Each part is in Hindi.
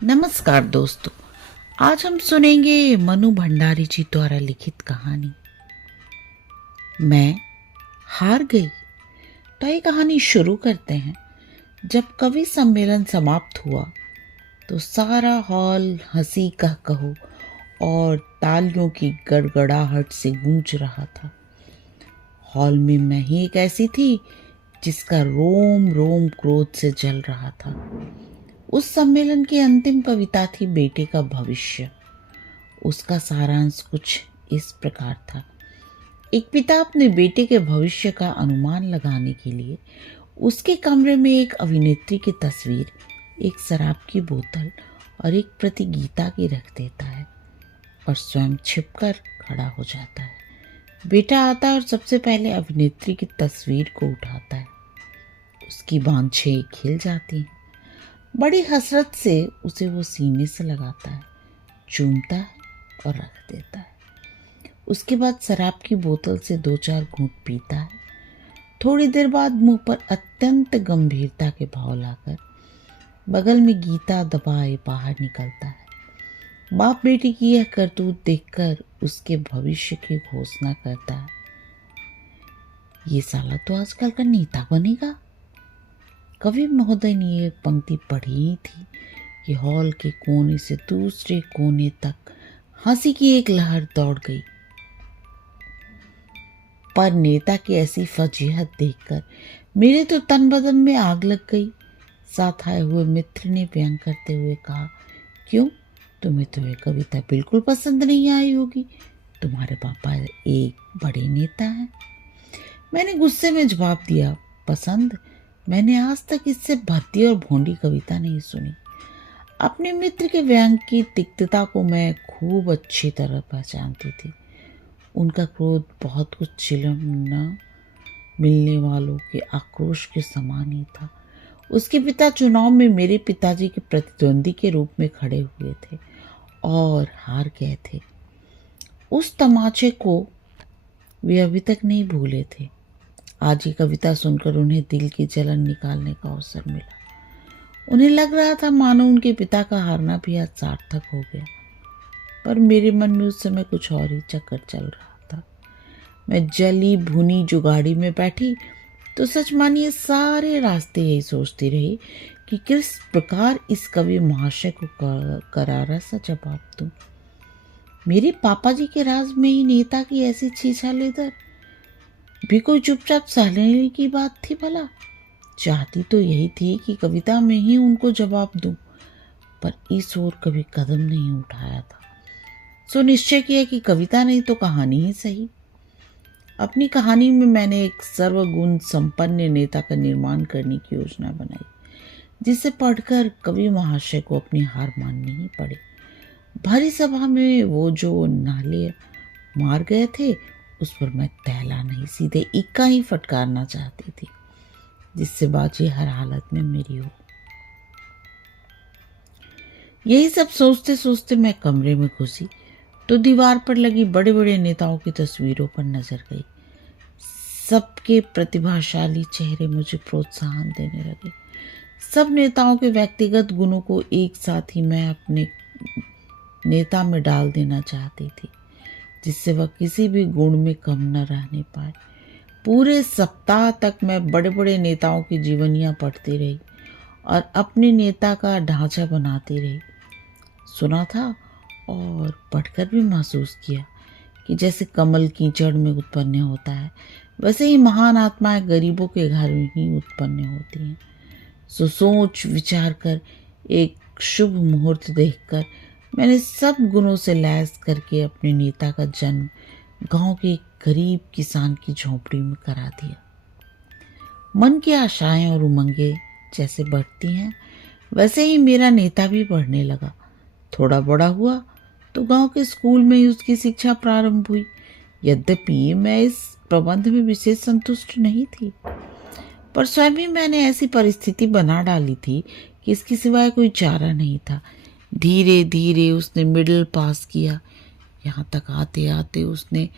नमस्कार दोस्तों। आज हम सुनेंगे मनु भंडारी जी द्वारा लिखित कहानी मैं हार गई। तो ये कहानी शुरू करते हैं। जब कवि सम्मेलन समाप्त हुआ तो सारा हॉल हंसी का कहो और तालियों की गड़गड़ाहट से गूंज रहा था। हॉल में मैं ही एक ऐसी थी जिसका रोम रोम क्रोध से जल रहा था। उस सम्मेलन की अंतिम कविता थी बेटे का भविष्य। उसका सारांश कुछ इस प्रकार था। एक पिता अपने बेटे के भविष्य का अनुमान लगाने के लिए उसके कमरे में एक अभिनेत्री की तस्वीर, एक शराब की बोतल और एक प्रति गीता की रख देता है और स्वयं छिपकर खड़ा हो जाता है। बेटा आता है और सबसे पहले अभिनेत्री की तस्वीर को उठाता है। उसकी बांछें खिल जाती हैं। बड़ी हसरत से उसे वो सीने से लगाता है, चूमता है और रख देता है। उसके बाद शराब की बोतल से 2-4 घूंट पीता है। थोड़ी देर बाद मुंह पर अत्यंत गंभीरता के भाव लाकर बगल में गीता दबाए बाहर निकलता है। बाप बेटी की यह करतूत देखकर उसके भविष्य की घोषणा करता है, ये साला तो आजकल का नेता बनेगा। कवि महोदय ने एक पंक्ति पढ़ी ही थी कि हॉल के कोने से दूसरे कोने तक हंसी की एक लहर दौड़ गई। पर नेता की ऐसी फजीहत देखकर मेरे तो तन बदन में आग लग गई। साथ आए हुए मित्र ने व्यंग करते हुए कहा, क्यों, तुम्हें तो ये कविता बिल्कुल पसंद नहीं आई होगी। तुम्हारे पापा एक बड़े नेता हैं। मैंने गुस्से में जवाब दिया, पसंद? मैंने आज तक इससे भद्दी और भोंडी कविता नहीं सुनी। अपने मित्र के व्यंग की तिक्तता को मैं खूब अच्छी तरह पहचानती थी। उनका क्रोध बहुत कुछ चिलम न मिलने वालों के आक्रोश के समान ही था। उसके पिता चुनाव में मेरे पिताजी के प्रतिद्वंदी के रूप में खड़े हुए थे और हार गए थे। उस तमाचे को वे अभी तक नहीं भूले थे। आज ये कविता सुनकर उन्हें दिल की जलन निकालने का अवसर मिला। उन्हें लग रहा था मानो उनके पिता का हारना भी आज सार्थक हो गया। पर मेरे मन में उस समय कुछ और ही चक्कर चल रहा था। मैं जली भुनी जो गाड़ी में बैठी तो सच मानिए सारे रास्ते यही सोचती रही कि किस प्रकार इस कवि महाशय को करारा सा जवाब दूं। मेरे पापा जी के राज में ही नेता की ऐसी छीछालेदर भी कोई चुपचाप सह लेने की बात थी भला। चाहती तो यही थी कि कविता में ही उनको जवाब दूं, पर इस ओर कभी कदम नहीं उठाया था। सो निश्चय किया कि कविता नहीं तो कहानी ही सही। अपनी कहानी में मैंने एक सर्वगुण संपन्न नेता का निर्माण करने की योजना बनाई, जिसे पढ़कर कवि महाशय को अपनी हार माननी ही पड़े। भारी सभा में वो जो नाले मार गए थे उस पर मैं तहला नहीं, सीधे इक्का ही फटकारना चाहती थी, जिससे बाजी हर हालत में मेरी हो। यही सब सोचते सोचते मैं कमरे में घुसी तो दीवार पर लगी बड़े बड़े नेताओं की तस्वीरों पर नजर गई। सबके प्रतिभाशाली चेहरे मुझे प्रोत्साहन देने लगे। सब नेताओं के व्यक्तिगत गुणों को एक साथ ही मैं अपने नेता में डाल देना चाहती थी, जिससे वह किसी भी गुण में कम न रहने पाए। पूरे सप्ताह तक मैं बड़े बड़े नेताओं की जीवनियां पढ़ती रही और अपने नेता का ढांचा बनाती रही। सुना था और पढ़कर भी महसूस किया कि जैसे कमल कीचड़ में उत्पन्न होता है, वैसे ही महान आत्माएं गरीबों के घर में ही उत्पन्न होती हैं। सो सोच विचार कर एक शुभ मुहूर्त देखकर मैंने सब गुणों से लैस करके अपने नेता का जन्म गांव के एक गरीब किसान की झोंपड़ी में करा दिया। मन की आशाएं और उमंगें जैसे बढ़ती हैं, वैसे ही मेरा नेता भी बढ़ने लगा। थोड़ा बड़ा हुआ तो गांव के स्कूल में ही उसकी शिक्षा प्रारंभ हुई। यद्यपि मैं इस प्रबंध में विशेष संतुष्ट नहीं थी, पर स्वयं ही मैंने ऐसी परिस्थिति बना डाली थी कि इसके सिवाय कोई चारा नहीं था। धीरे धीरे उसने मिडिल पास किया। यहाँ तक आते आते उसने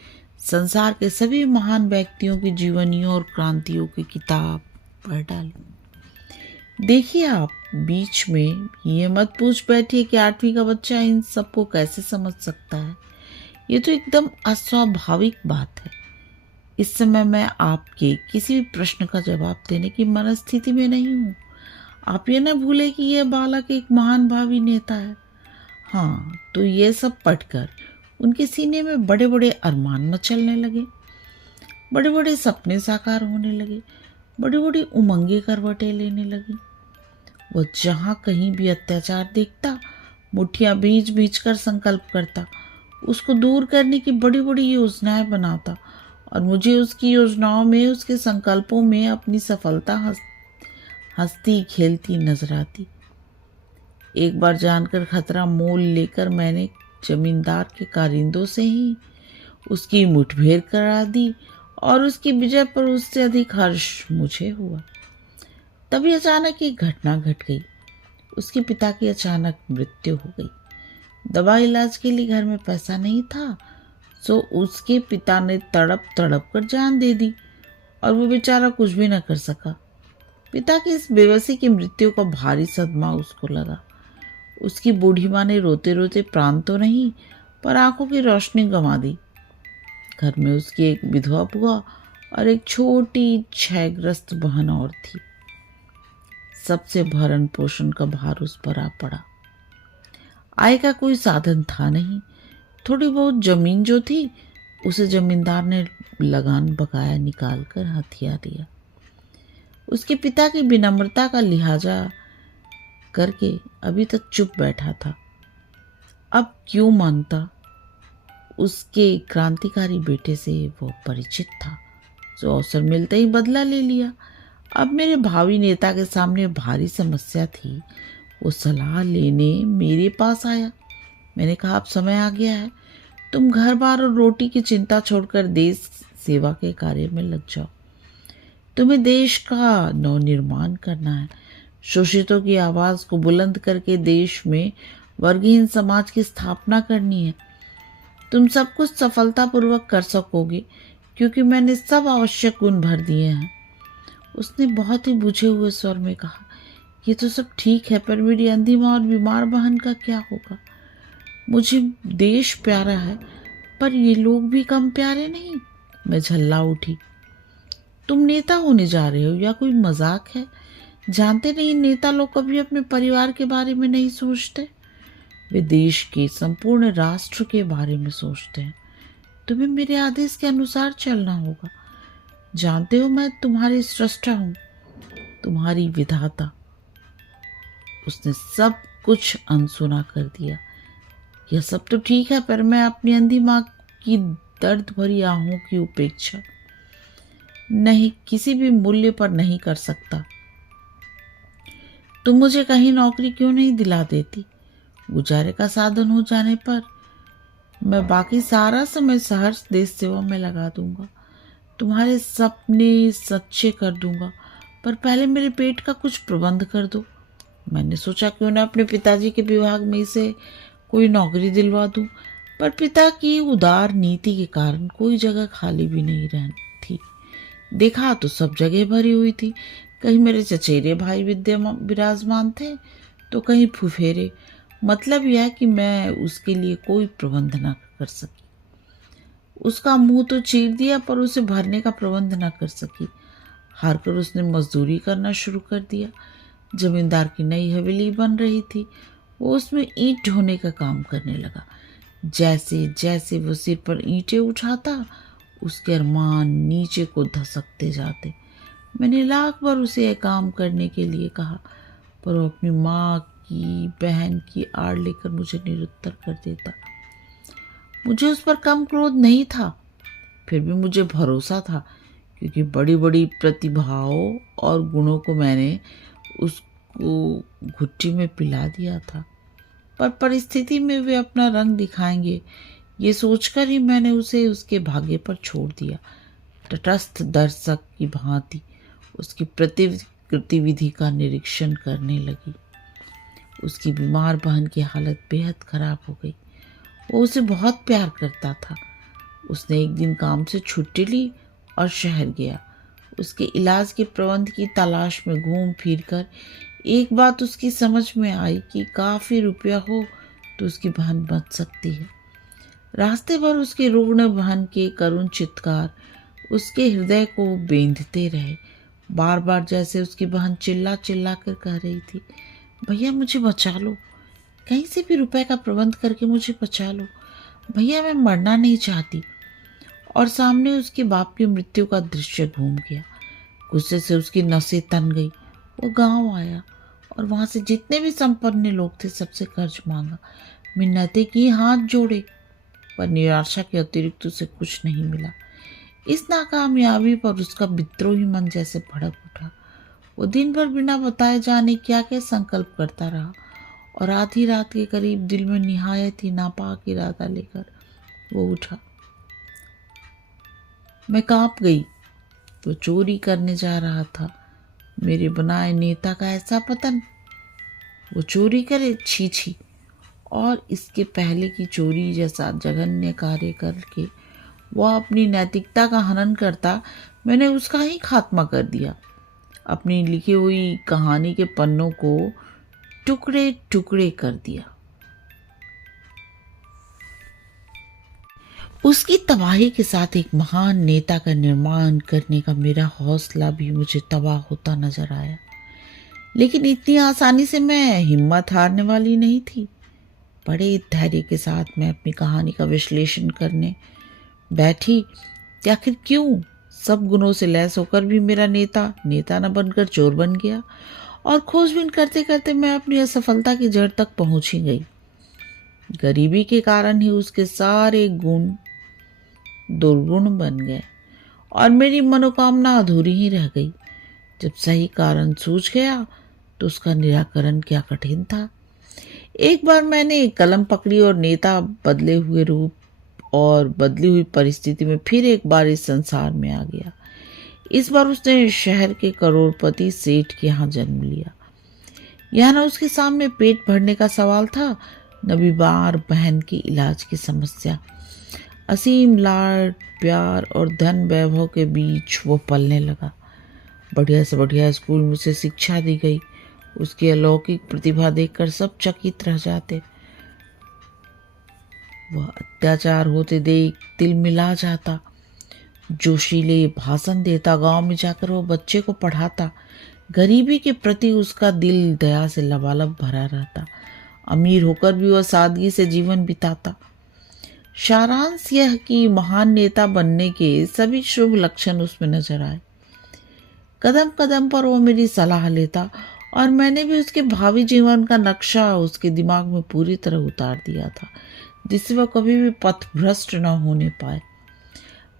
संसार के सभी महान व्यक्तियों की जीवनियों और क्रांतियों की किताब पढ़ डाली। देखिए, आप बीच में ये मत पूछ बैठिए कि 8वीं का बच्चा इन सबको कैसे समझ सकता है। ये तो एकदम अस्वाभाविक बात है। इस समय मैं आपके किसी भी प्रश्न का जवाब देने की मनस्थिति में नहीं हूँ। आप ये न भूले कि यह बालक एक महान भावी नेता है। हाँ, तो ये सब पढ़कर उनके सीने में बड़े बड़े अरमान मचलने लगे, बड़े बड़े सपने साकार होने लगे, बड़ी बड़ी उमंगे करवटें लेने लगी। वह जहाँ कहीं भी अत्याचार देखता, मुठ्ठियाँ भींच भींच कर संकल्प करता, उसको दूर करने की बड़ी बड़ी योजनाएं बनाता, और मुझे उसकी योजनाओं में, उसके संकल्पों में अपनी सफलता हंसती खेलती नजर आती। एक बार जानकर खतरा मोल लेकर मैंने जमींदार के कारिंदों से ही उसकी मुठभेड़ करा दी, और उसकी विजय पर उससे अधिक हर्ष मुझे हुआ। तभी अचानक एक घटना घट गई। उसके पिता की अचानक मृत्यु हो गई। दवा इलाज के लिए घर में पैसा नहीं था, सो उसके पिता ने तड़प तड़प कर जान दे दी, और वो बेचारा कुछ भी न कर सका। पिता की इस बेबसी की मृत्यु का भारी सदमा उसको लगा। उसकी बूढ़ी माँ ने रोते रोते प्राण तो नहीं, पर आंखों की रोशनी गंवा दी। घर में उसकी एक विधवा बुआ और एक छोटी क्षयग्रस्त बहन और थी। सबसे भरण पोषण का भार उस पर आ पड़ा। आय का कोई साधन था नहीं। थोड़ी बहुत जमीन जो थी, उसे जमींदार ने लगान बकाया निकाल कर हथिया दिया। उसके पिता की विनम्रता का लिहाजा करके अभी तक चुप बैठा था। अब क्यों मानता? उसके क्रांतिकारी बेटे से वो परिचित था, जो अवसर मिलते ही बदला ले लिया। अब मेरे भावी नेता के सामने भारी समस्या थी। वो सलाह लेने मेरे पास आया। मैंने कहा, अब समय आ गया है, तुम घर बार और रोटी की चिंता छोड़कर देश सेवा के कार्य में लग जाओ। तुम्हें देश का नवनिर्माण करना है। शोषितों की आवाज़ को बुलंद करके देश में वर्गहीन समाज की स्थापना करनी है। तुम सब कुछ सफलतापूर्वक कर सकोगे, क्योंकि मैंने सब आवश्यक गुण भर दिए हैं। उसने बहुत ही बुझे हुए स्वर में कहा, ये तो सब ठीक है, पर मेरी अंधी माँ और बीमार बहन का क्या होगा? मुझे देश प्यारा है, पर ये लोग भी कम प्यारे नहीं। मैं झल्ला उठी। तुम नेता होने जा रहे हो या कोई मजाक है? जानते नहीं, नेता लोग कभी अपने परिवार के बारे में नहीं सोचते। वे देश के, संपूर्ण राष्ट्र के बारे में सोचते हैं। तुम्हें मेरे आदेश के अनुसार चलना होगा। जानते हो, मैं तुम्हारी सृष्टा हूं, तुम्हारी विधाता। उसने सब कुछ अनसुना कर दिया। यह सब तो ठीक है, पर मैं अपनी अंधी माँ की दर्द भरी आहों की उपेक्षा नहीं, किसी भी मूल्य पर नहीं कर सकता। तुम मुझे कहीं नौकरी क्यों नहीं दिला देती? गुजारे का साधन हो जाने पर मैं बाकी सारा समय सहर्ष देश सेवा में लगा दूंगा। तुम्हारे सपने सच्चे कर दूंगा, पर पहले मेरे पेट का कुछ प्रबंध कर दो। मैंने सोचा क्यों ना अपने पिताजी के विभाग में इसे कोई नौकरी दिलवा दूं, पर पिता की उदार नीति के कारण कोई जगह खाली भी नहीं रहती थी। देखा तो सब जगह भरी हुई थी। कहीं मेरे चचेरे भाई विराजमान थे, तो कहीं फुफेरे। मतलब यह कि मैं उसके लिए कोई प्रबंध न कर सकी। उसका मुंह तो चीर दिया, पर उसे भरने का प्रबंध न कर सकी। हार कर उसने मजदूरी करना शुरू कर दिया। जमींदार की नई हवेली बन रही थी, वो उसमें ईंट ढोने का काम करने लगा। जैसे जैसे वो सिर पर ईंटें उठाता, उसके अरमान नीचे को धसकते जाते। मैंने लाख बार उसे यह काम करने के लिए कहा, पर वो अपनी माँ की, बहन की आड़ लेकर मुझे निरुत्तर कर देता। मुझे उस पर कम क्रोध नहीं था, फिर भी मुझे भरोसा था, क्योंकि बड़ी बड़ी प्रतिभाओं और गुणों को मैंने उसको घुट्टी में पिला दिया था। पर परिस्थिति में वे अपना रंग दिखाएंगे, ये सोचकर ही मैंने उसे उसके भाग्य पर छोड़ दिया। तटस्थ दर्शक की भांति उसकी प्रति गतिविधि का निरीक्षण करने लगी। उसकी बीमार बहन की हालत बेहद खराब हो गई। वो उसे बहुत प्यार करता था। उसने एक दिन काम से छुट्टी ली और शहर गया। उसके इलाज के प्रबंध की तलाश में घूम फिर कर एक बात उसकी समझ में आई कि काफ़ी रुपया हो तो उसकी बहन बच सकती है। रास्ते भर उसकी रुग्ण बहन के करुण चित्कार उसके हृदय को बेंधते रहे। बार बार जैसे उसकी बहन चिल्ला चिल्ला कर कह रही थी, भैया मुझे बचा लो, कहीं से भी रुपए का प्रबंध करके मुझे बचा लो, भैया मैं मरना नहीं चाहती। और सामने उसके बाप की मृत्यु का दृश्य घूम गया। गुस्से से उसकी नसें तन गई। वो गांव आया और वहां से जितने भी संपन्न लोग थे सबसे कर्ज मांगा, मिन्नतें की, हाथ जोड़े, पर निराशा के अतिरिक्त उसे कुछ नहीं मिला। इस नाकामयाबी पर उसका विद्रोही मन जैसे भड़क उठा। वो दिन भर बिना बताए जाने क्या क्या संकल्प करता रहा और आधी रात के करीब दिल में निहायत ही नापाक इरादा लेकर वो उठा। मैं कांप गई। वो चोरी करने जा रहा था। मेरे बनाए नेता का ऐसा पतन। वो चोरी करे, छी छी। और इसके पहले की चोरी जैसा जघन्य कार्य करके वह अपनी नैतिकता का हनन करता, मैंने उसका ही खात्मा कर दिया। अपनी लिखी हुई कहानी के पन्नों को टुकड़े टुकड़े कर दिया। उसकी तबाही के साथ एक महान नेता का निर्माण करने का मेरा हौसला भी मुझे तबाह होता नजर आया। लेकिन इतनी आसानी से मैं हिम्मत हारने वाली नहीं थी। बड़े धैर्य के साथ मैं अपनी कहानी का विश्लेषण करने बैठी कि आखिर क्यों सब गुणों से लैस होकर भी मेरा नेता न बनकर चोर बन गया। और खोजबीन करते करते मैं अपनी असफलता की जड़ तक पहुंच ही गई। गरीबी के कारण ही उसके सारे गुण दुर्गुण बन गए और मेरी मनोकामना अधूरी ही रह गई। जब सही कारण सूझ गया तो उसका निराकरण क्या कठिन था। एक बार मैंने कलम पकड़ी और नेता बदले हुए रूप और बदली हुई परिस्थिति में फिर एक बार इस संसार में आ गया। इस बार उसने शहर के करोड़पति सेठ के यहाँ जन्म लिया। यहाँ न उसके सामने पेट भरने का सवाल था, न बीमार बहन की इलाज की समस्या। असीम लाड प्यार और धन वैभव के बीच वो पलने लगा। बढ़िया से बढ़िया स्कूल में उसे शिक्षा दी गई। उसकी अलौकिक प्रतिभा देखकर सब चकित रह जाते। वह अत्याचार होते देख दिल मिला जाता। जोशीले भाषण देता, गांव में जाकर वह बच्चे को पढ़ाता। गरीबी के प्रति उसका दिल दया से लबालब भरा रहता। अमीर होकर भी वह सादगी से जीवन बिताता। सारांश यह कि महान नेता बनने के सभी शुभ लक्षण उसमें नजर आए। कदम कदम पर वो मेरी सलाह लेता और मैंने भी उसके भावी जीवन का नक्शा उसके दिमाग में पूरी तरह उतार दिया था, जिससे वह कभी भी पथभ्रष्ट न होने पाए।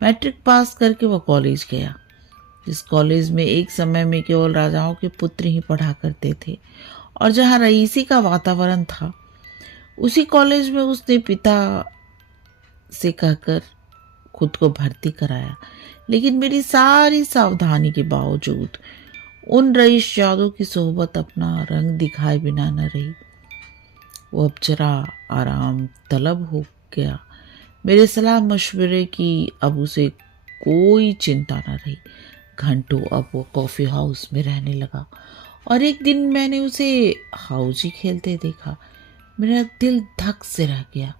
मैट्रिक पास करके वह कॉलेज गया, जिस कॉलेज में एक समय में केवल राजाओं के पुत्र ही पढ़ा करते थे और जहाँ रईसी का वातावरण था। उसी कॉलेज में उसने पिता से कहकर खुद को भर्ती कराया। लेकिन मेरी सारी सावधानी के बावजूद उन रईस यादों की सोहबत अपना रंग दिखाए बिना न रही। वो अब जरा आराम तलब हो गया। मेरे सलाह मशवरे की अब उसे कोई चिंता न रही। घंटों अब वो कॉफ़ी हाउस में रहने लगा और एक दिन मैंने उसे हाउजी खेलते देखा। मेरा दिल धक से रह गया।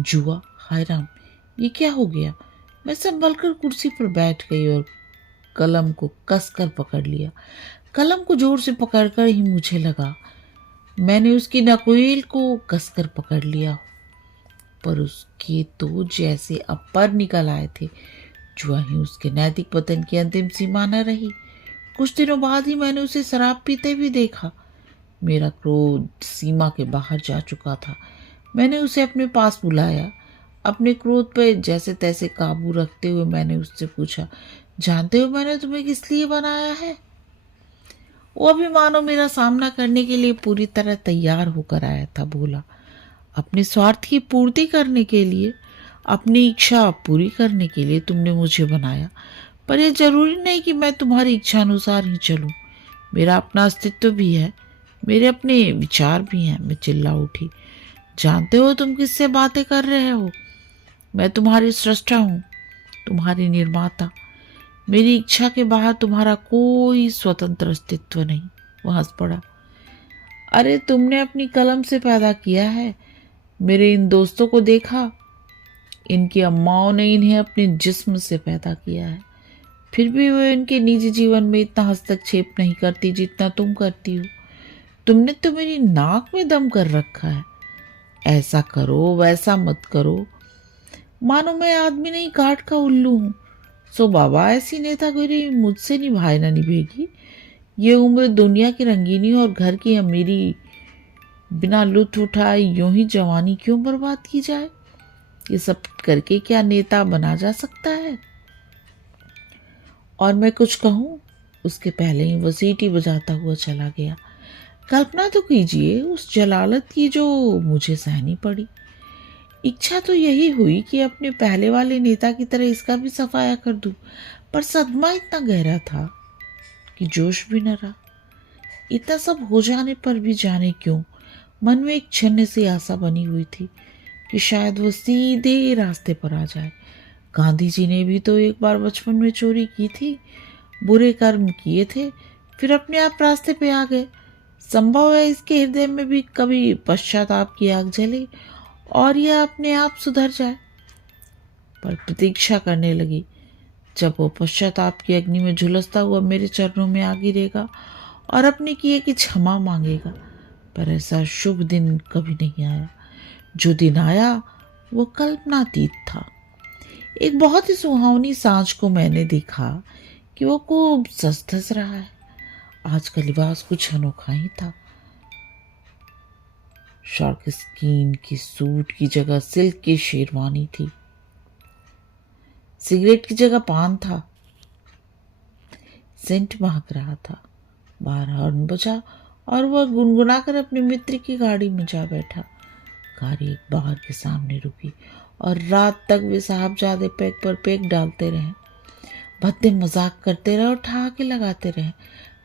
जुआ, हाय राम, ये क्या हो गया। मैं संभल कर कुर्सी पर बैठ गई और कलम को कसकर पकड़ लिया। कलम को जोर से पकड़कर ही मुझे लगा मैंने उसकी नकेल को कसकर पकड़ लिया, पर उसके तो जैसे अपर निकल आए थे। जुआ ही उसके नैतिक पतन की अंतिम सीमा न रही। कुछ दिनों बाद ही मैंने उसे शराब पीते भी देखा। मेरा क्रोध सीमा के बाहर जा चुका था। मैंने उसे अपने पास बुलाया। अपने क्रोध पर जैसे तैसे काबू रखते हुए मैंने उससे पूछा, जानते हो मैंने तुम्हें किस लिए बनाया है। वो अभी मानो मेरा सामना करने के लिए पूरी तरह तैयार होकर आया था। बोला, अपने स्वार्थ की पूर्ति करने के लिए, अपनी इच्छा पूरी करने के लिए तुमने मुझे बनाया, पर यह जरूरी नहीं कि मैं तुम्हारी इच्छा अनुसार ही चलूं। मेरा अपना अस्तित्व भी है, मेरे अपने विचार भी हैं। मैं चिल्ला उठी, जानते हो तुम किससे बातें कर रहे हो। मैं तुम्हारी सृष्टा हूँ, तुम्हारी निर्माता। मेरी इच्छा के बाहर तुम्हारा कोई स्वतंत्र अस्तित्व नहीं। वह हंस पड़ा। अरे तुमने अपनी कलम से पैदा किया है। मेरे इन दोस्तों को देखा, इनकी अम्माओं ने इन्हें अपने जिस्म से पैदा किया है, फिर भी वो इनके निजी जीवन में इतना हस्तक्षेप नहीं करती जितना तुम करती हो। तुमने तो मेरी नाक में दम कर रखा है। ऐसा करो वैसा मत करो, मानो मैं आदमी नहीं काठ का उल्लू हूँ। सो बाबा, ऐसी नेतागिरी मुझसे निभाए ना निभेगी। ये उम्र दुनिया की रंगीनी और घर की अमीरी बिना लुत्फ उठाए यूं ही जवानी क्यों बर्बाद की जाए? ये सब करके क्या नेता बना जा सकता है? और मैं कुछ कहूँ उसके पहले ही वो सीटी बजाता हुआ चला गया। कल्पना तो कीजिए उस जलालत की जो मुझे सहनी पड़ी। इच्छा तो यही हुई कि अपने पहले वाले नेता की तरह इसका भी सफाया कर दूं, पर सदमा इतना गहरा था कि जोश भी न रहा। इतना सब हो जाने पर भी जाने क्यों मन में एक छन्न सी आशा बनी हुई थी कि शायद वो सीधे रास्ते पर आ जाए। गांधी जी ने भी तो एक बार बचपन में चोरी की थी, बुरे कर्म किए थे, फिर अपने आप रास्ते पे आ गए। संभव है इसके हृदय में भी कभी पश्चाताप की आग जले और यह अपने आप सुधर जाए। पर प्रतीक्षा करने लगी जब वो पश्चाताप की अग्नि में झुलसता हुआ मेरे चरणों में आ गिरेगा और अपने किए की क्षमा मांगेगा। पर ऐसा शुभ दिन कभी नहीं आया। जो दिन आया वो कल्पनातीत था। एक बहुत ही सुहावनी सांझ को मैंने देखा कि वो खूब सज धज रहा है। आज का लिबास कुछ अनोखा ही था। शार्क स्किन की सूट की जगह सिल्क की शेरवानी थी। सिगरेट की जगह पान था। सेंट महक रहा था। बाहर हॉर्न बजा और वह गुनगुनाकर अपने मित्र की गाड़ी में जा बैठा। गाड़ी एक बाहर के सामने रुकी और रात तक वे साहबजादे पैक पर पैक डालते रहे, भद्दे मजाक करते रहे और ठहाके लगाते रहे।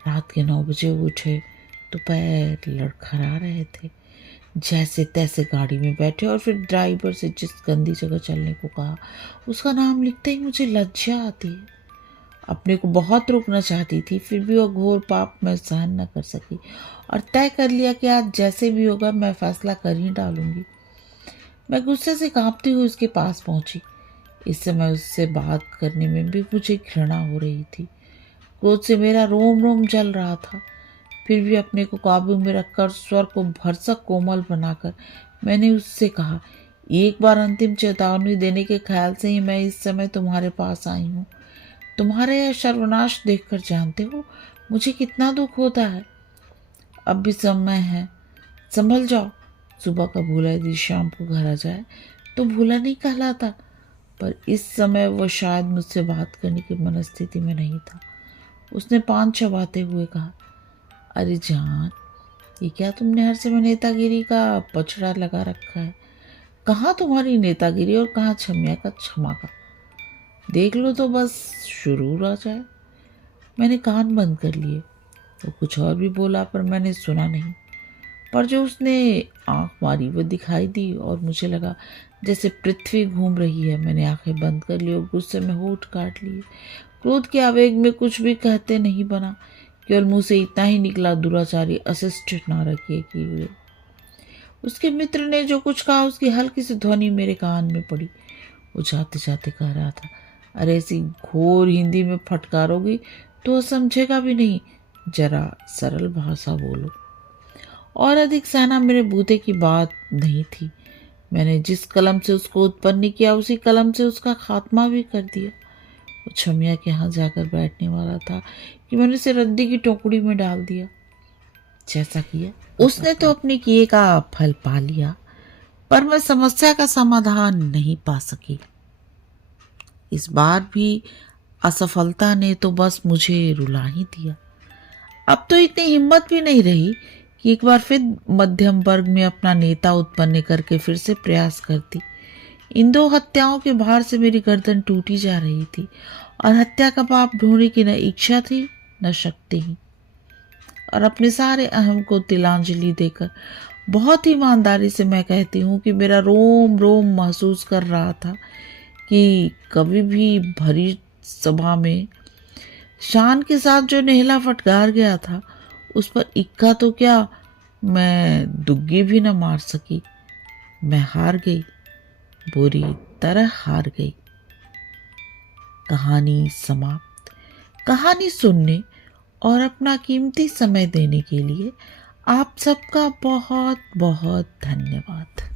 रात के 9 बजे उठे तो पैर लड़खड़ा रहे थे। जैसे तैसे गाड़ी में बैठे और फिर ड्राइवर से जिस गंदी जगह चलने को कहा, उसका नाम लिखते ही मुझे लज्जा आती है। अपने को बहुत रोकना चाहती थी, फिर भी वह घोर पाप मैं सहन न कर सकी और तय कर लिया कि आज जैसे भी होगा मैं फैसला कर ही डालूंगी। मैं गुस्से से कांपती हुई उसके पास पहुंची। इस समय उससे बात करने में भी मुझे घृणा हो रही थी। क्रोध से मेरा रोम रोम जल रहा था। फिर भी अपने को काबू में रखकर स्वर को भरसक कोमल बनाकर मैंने उससे कहा, एक बार अंतिम चेतावनी देने के ख्याल से ही मैं इस समय तुम्हारे पास आई हूँ। तुम्हारे यह सर्वनाश देखकर जानते हो मुझे कितना दुख होता है। अब भी समय है, संभल जाओ। सुबह का भूला यदि शाम को घर आ जाए तो भूला नहीं कहलाता। पर इस समय वह शायद मुझसे बात करने की मनस्थिति में नहीं था। उसने पान चबाते हुए कहा, अरे जान, ये क्या तुमने हर समय नेतागिरी का पछड़ा लगा रखा है? कहाँ तुम्हारी नेतागिरी और कहाँ क्षम्या का क्षमा का? देख लो तो बस शुरू आ जाए। मैंने कान बंद कर लिए। वो कुछ और भी बोला पर मैंने सुना नहीं। पर जो उसने आंख मारी वो दिखाई दी और मुझे लगा जैसे पृथ्वी घूम रही है। मैंने आंखें बंद कर ली और गुस्से में होठ काट लिए। क्रोध के आवेग में कुछ भी कहते नहीं बना, केवल मुंह से इतना ही निकला, दुराचारी असिस्टेंट ना रखिए कि हुए। उसके मित्र ने जो कुछ कहा उसकी हल्की सी ध्वनि मेरे कान में पड़ी। वो जाते जाते कह रहा था, अरे ऐसी घोर हिंदी में फटकारोगी तो वो समझेगा भी नहीं, जरा सरल भाषा बोलो। और अधिक सहना मेरे बूते की बात नहीं थी। मैंने जिस कलम से उसको उत्पन्न किया उसी कलम से उसका खात्मा भी कर दिया। वो छमिया के यहाँ जाकर बैठने वाला था कि मैंने उसे रद्दी की टोकरी में डाल दिया। जैसा किया उसने तो अपने किए का फल पा लिया, पर मैं समस्या का समाधान नहीं पा सकी। इस बार भी असफलता ने तो बस मुझे रुला ही दिया। अब तो इतनी हिम्मत भी नहीं रही कि एक बार फिर मध्यम वर्ग में अपना नेता उत्पन्न करके फिर से प्रयास करती। इन 2 हत्याओं के भार से मेरी गर्दन टूटी जा रही थी और हत्या का पाप ढूंढने की न इच्छा थी न शक्ति ही। और अपने सारे अहम को तिलांजलि देकर बहुत ही ईमानदारी से मैं कहती हूँ कि मेरा रोम रोम महसूस कर रहा था कि कभी भी भरी सभा में शान के साथ जो नेहला फटकार गया था उस पर इक्का तो क्या मैं दुग्गी भी न मार सकी। मैं हार गई, बुरी तरह हार गई। कहानी समाप्त। कहानी सुनने और अपना कीमती समय देने के लिए आप सबका बहुत बहुत धन्यवाद।